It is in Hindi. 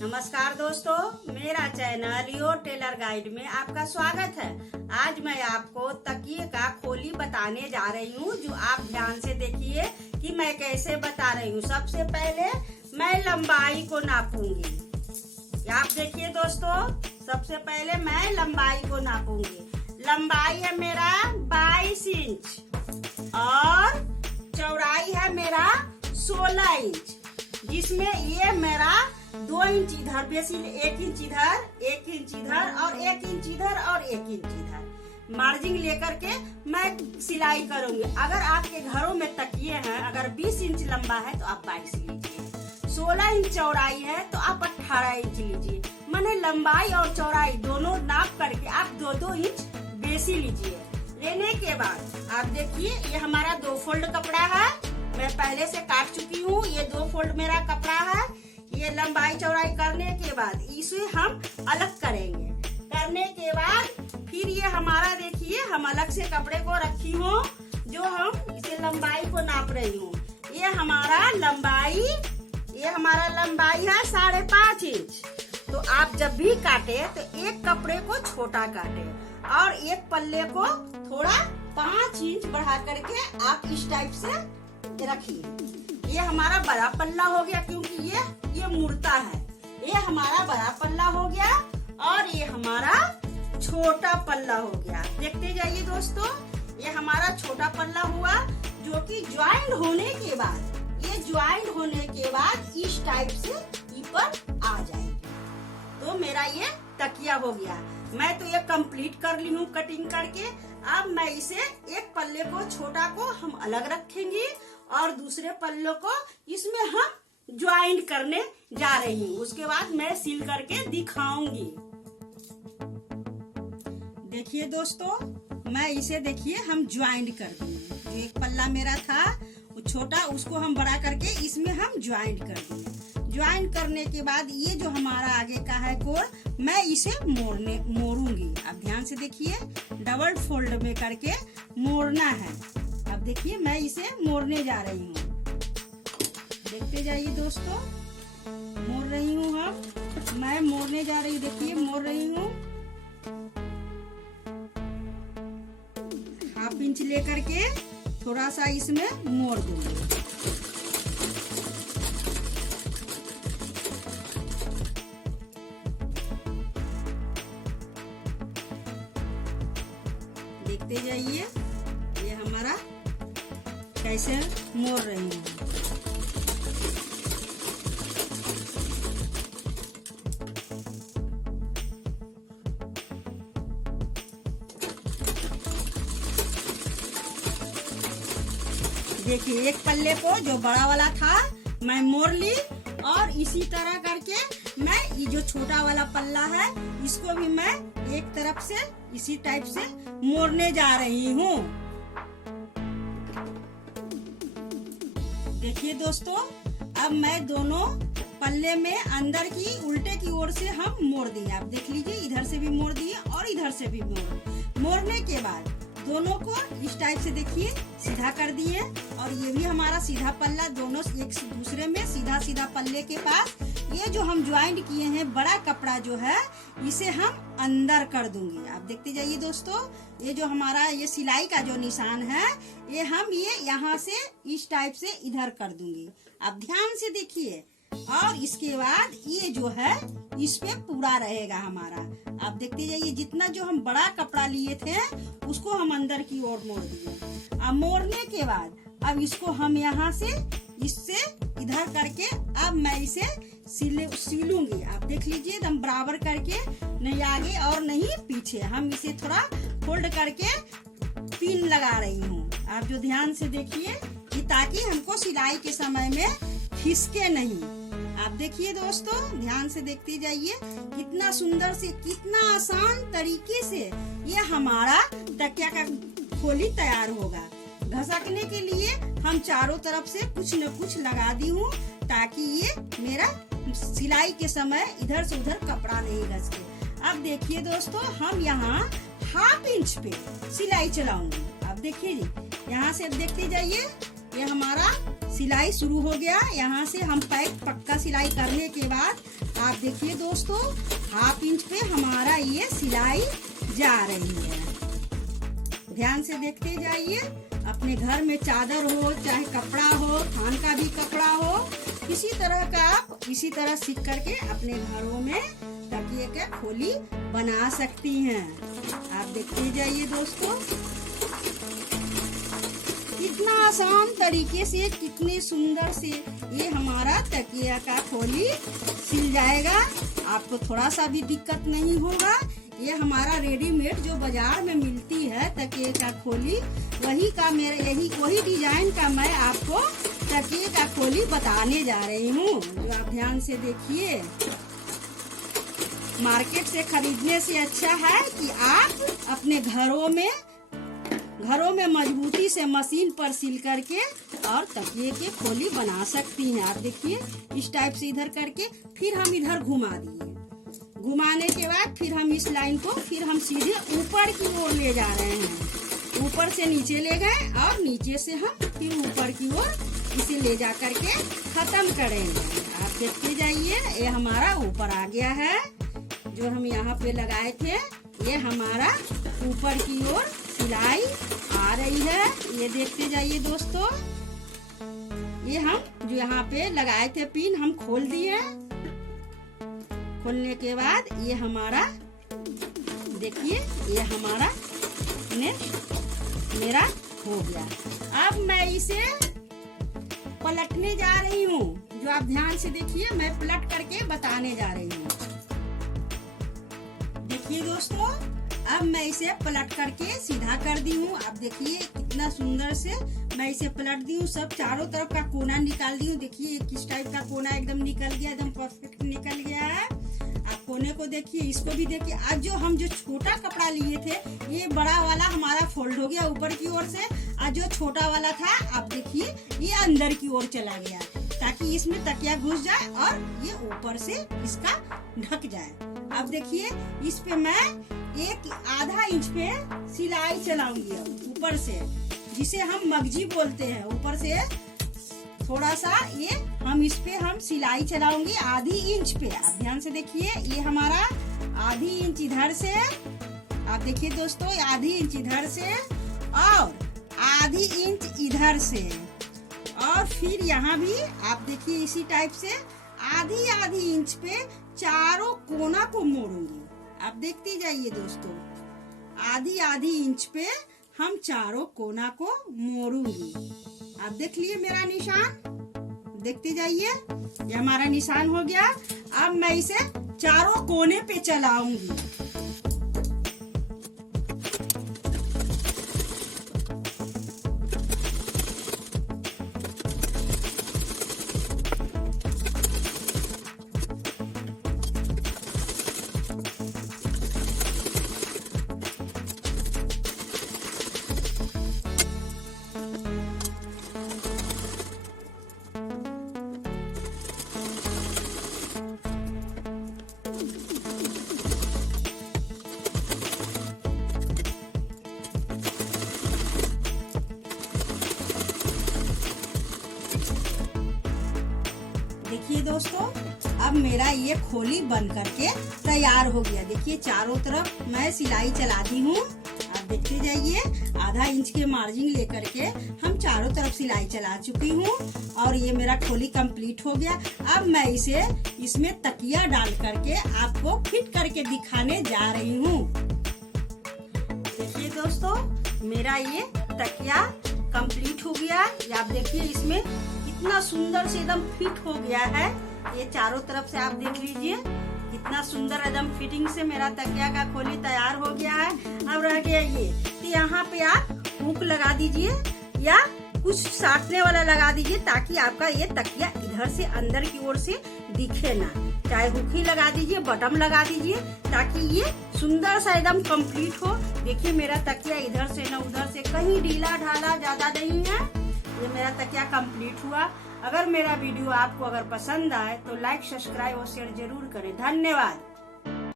नमस्कार दोस्तों, मेरा चैनल योर टेलर गाइड में आपका स्वागत है। आज मैं आपको तकिए का खोली बताने जा रही हूँ, जो आप ध्यान से देखिए कि मैं कैसे बता रही हूँ। सबसे पहले मैं लंबाई को नापूंगी। आप देखिए दोस्तों, सबसे पहले मैं लंबाई को नापूंगी। लंबाई है मेरा 22 इंच और चौड़ाई है मेरा 16 इंच, जिसमें ये मेरा 2 इंच इधर, बेसिल 1 इंच इधर, 1 इंच इधर और 1 इंच इधर और 1 इंच इधर मार्जिन लेकर के मैं सिलाई करूंगी। अगर आपके घरों में तकिए हैं, अगर 20 इंच लंबा है तो आप 22 लीजिए, 16 इंच चौड़ाई है तो आप 18 इंच लीजिए। मैंने लंबाई और चौड़ाई दोनों नाप करके आप 2-2 इंच बेसी लीजिए। लेने के बाद आप देखिए, ये हमारा 2 फोल्ड कपड़ा है, मैं पहले से काट चुकी हूँ। ये 2 फोल्ड मेरा कपड़ा है। ये लंबाई चौड़ाई करने के बाद इसे हम अलग करेंगे। करने के बाद फिर ये हमारा देखिए, हम अलग से कपड़े को रखी हूँ, जो हम इसे लंबाई को नाप रही हूँ। ये हमारा लंबाई है 5.5 इंच। तो आप जब भी काटे तो एक कपड़े को छोटा काटे और एक पल्ले को थोड़ा 5 इंच बढ़ा करके आप इस टाइप से रखिए। ये हमारा बड़ा पल्ला हो गया, क्योंकि ये मुड़ता है। ये हमारा बड़ा पल्ला हो गया और ये हमारा छोटा पल्ला हो गया। देखते जाइए दोस्तों, ये हमारा छोटा पल्ला हुआ, जो कि ज्वाइंट होने के बाद, इस टाइप से ऊपर आ जाएगी। तो मेरा ये तकिया हो गया। मैं तो ये कंप्लीट कर ली हूँ कटिंग करके। अब मैं इसे एक पल्ले को छोटा को हम अलग रखेंगे और दूसरे पल्ले को इसमें हम ज्वाइंट करने जा रही हूँ। उसके बाद मैं सिल करके दिखाऊंगी। देखिए दोस्तों, मैं इसे देखिए हम ज्वाइंट कर देंगे। जो एक पल्ला मेरा था वो छोटा, उसको हम बड़ा करके इसमें हम ज्वाइंट कर देंगे। ज्वाइंट करने के बाद ये जो हमारा आगे का है कोर, मैं इसे मोड़ूंगी। अब ध्यान से देखिए, डबल फोल्ड में करके मोड़ना है। अब देखिए, मैं इसे मोड़ने जा रही हूँ। देखते जाइए दोस्तों, मोड़ रही हूँ। मैं मोड़ने जा रही हूँ। देखिए, मोड़ रही हूँ। 1/2 इंच लेकर के थोड़ा सा इसमें मोड़ दूंगी। देखते जाइए, ये हमारा कैसे मोड़ रही हूँ। देखिए, एक पल्ले को जो बड़ा वाला था मैं मोड़ ली और इसी तरह करके मैं ये जो छोटा वाला पल्ला है इसको भी मैं एक तरफ से इसी टाइप से मोड़ने जा रही हूँ। देखिए दोस्तों, अब मैं दोनों पल्ले में अंदर की उल्टे की ओर से हम मोड़ दिए। आप देख लीजिए, इधर से भी मोड़ दिए और इधर से भी मोड़ने के बाद दोनों को इस टाइप से देखिए सीधा कर दिए। और ये भी हमारा सीधा पल्ला, दोनों एक दूसरे में सीधा पल्ले के पास ये जो हम ज्वाइंट किए हैं बड़ा कपड़ा जो है, इसे हम अंदर कर दूंगी। आप देखते जाइए दोस्तों, ये जो हमारा ये सिलाई का जो निशान है, ये हम यहाँ से इस टाइप से इधर कर दूंगी। आप ध्यान से देखिए, और इसके बाद ये जो है इस पे पूरा रहेगा हमारा। आप देखते जाइए, जितना जो हम बड़ा कपड़ा लिए थे उसको हम अंदर की ओर मोड़ दिए। अब मोड़ने के बाद अब इसको हम यहाँ से इससे इधर करके अब मैं इसे सिलूंगी। आप देख लीजिए, एकदम बराबर करके, नहीं आगे और नहीं पीछे। हम इसे थोड़ा फोल्ड करके पिन लगा रही हूँ। आप जो ध्यान से देखिए, कि ताकि हमको सिलाई के समय में खिसके नहीं। आप देखिए दोस्तों, ध्यान से देखते जाइए, कितना सुंदर से, कितना आसान तरीके से ये हमारा तकिया का खोली तैयार होगा। घसकने के लिए हम चारों तरफ से कुछ न कुछ लगा दी हूँ, ताकि ये मेरा सिलाई के समय इधर से उधर कपड़ा नहीं घसके। अब देखिए दोस्तों, हम यहाँ 1/2 इंच पे सिलाई चलाऊंगी। अब देखिए जी, यहाँ से अब देखते जाइए, ये हमारा सिलाई शुरू हो गया। यहाँ से हम पैक पक्का सिलाई करने के बाद आप देखिए दोस्तों, 1/2 इंच पे हमारा ये सिलाई जा रही है। ध्यान से देखते जाइए। अपने घर में चादर हो, चाहे कपड़ा हो, थान का भी कपड़ा हो, किसी तरह का आप इसी तरह सीख करके अपने घरों में तकिए का खोली बना सकती हैं। आप देखते जाइए दोस्तों, कितना आसान तरीके से, कितने सुंदर से ये हमारा तकिया का खोली सिल जाएगा। आपको थोड़ा सा भी दिक्कत नहीं होगा। ये हमारा रेडीमेड जो बाजार में मिलती है तकिए का खोली, वही डिजाइन का मैं आपको तकिए का खोली बताने जा रही हूँ। जो आप ध्यान से देखिए, मार्केट से खरीदने से अच्छा है कि आप अपने घरों में मजबूती से मशीन पर सिल करके और तकिए के खोली बना सकती हैं। आप देखिए, इस टाइप से इधर करके फिर हम इधर घुमा दिए। घुमाने के बाद फिर हम इस लाइन को फिर हम सीधे ऊपर की ओर ले जा रहे हैं। ऊपर से नीचे ले गए और नीचे से हम फिर ऊपर की ओर इसे ले जा करके खत्म करेंगे। आप देखते जाइए, ये हमारा ऊपर आ गया है। जो हम यहाँ पे लगाए थे, ये हमारा ऊपर की ओर सिलाई आ रही है। ये देखते जाइए दोस्तों, ये हम जो यहाँ पे लगाए थे पिन हम खोल दिए। खोलने के बाद ये हमारा देखिए, ये हमारा मेरा हो गया। अब मैं इसे पलटने जा रही हूँ। जो आप ध्यान से देखिए, मैं पलट करके बताने जा रही हूँ। देखिए दोस्तों, अब मैं इसे पलट करके सीधा कर दी हूँ। आप देखिए कितना सुंदर से मैं इसे पलट दी हूँ। सब चारों तरफ का कोना निकाल दी हूँ। देखिए किस टाइप का कोना एकदम निकल गया, एकदम परफेक्ट निकल गया है। आप कोने को देखिए, इसको भी देखिए। आज हम जो छोटा कपड़ा लिए थे, ये बड़ा वाला हमारा फोल्ड हो गया ऊपर की ओर से। आज जो छोटा वाला था, आप देखिए ये अंदर की ओर चला गया, ताकि इसमें तकिया घुस जाए और ये ऊपर से इसका ढक जाए। अब देखिए, इस पे मैं 1/2 इंच पे सिलाई चलाऊंगी ऊपर से, जिसे हम मगजी बोलते हैं। ऊपर से थोड़ा सा ये इस पे हम सिलाई चलाऊंगी 1/2 इंच पे। आप ध्यान से देखिए, ये हमारा 1/2 इंच इधर से, आप देखिए दोस्तों, 1/2 इंच इधर से और 1/2 इंच इधर से, और फिर यहाँ भी आप देखिए इसी टाइप से 1/2 इंच पे चारों कोना को मोड़ूंगी। आप देखते जाइए दोस्तों, 1/2 इंच पे हम चारों कोना को मोड़ूंगी। आप देख लिए मेरा निशान, देखते जाइए, ये हमारा निशान हो गया। अब मैं इसे चारों कोने पे चलाऊंगी। देखिए दोस्तों, अब मेरा ये खोली बन करके तैयार हो गया। देखिए चारों तरफ मैं सिलाई चला दी हूँ। आप देखते जाइए, 1/2 इंच के मार्जिन लेकर के हम चारों तरफ सिलाई चला चुकी हूँ और ये मेरा खोली कंप्लीट हो गया। अब मैं इसे इसमें तकिया डाल करके आपको फिट करके दिखाने जा रही हूँ। देखिए दोस्तों, मेरा ये तकिया कंप्लीट हो गया। आप देखिए इसमें कितना सुंदर से एकदम फिट हो गया है। ये चारों तरफ से आप देख लीजिए, कितना सुंदर एकदम फिटिंग से मेरा तकिया का खोली तैयार हो गया है। अब रह गया ये, तो यहाँ पे आप हुक लगा दीजिए या कुछ साटने वाला लगा दीजिए, ताकि आपका ये तकिया इधर से अंदर की ओर से दिखे ना। चाहे हुक ही लगा दीजिए, बटन लगा दीजिए, ताकि ये सुंदर सा एकदम कंप्लीट हो। देखिए मेरा तकिया इधर से ना उधर से कहीं ढीला ढाला ज्यादा नहीं है। ये मेरा तकिया कंप्लीट हुआ। अगर मेरा वीडियो आपको पसंद आए तो लाइक, सब्सक्राइब और शेयर जरूर करें। धन्यवाद।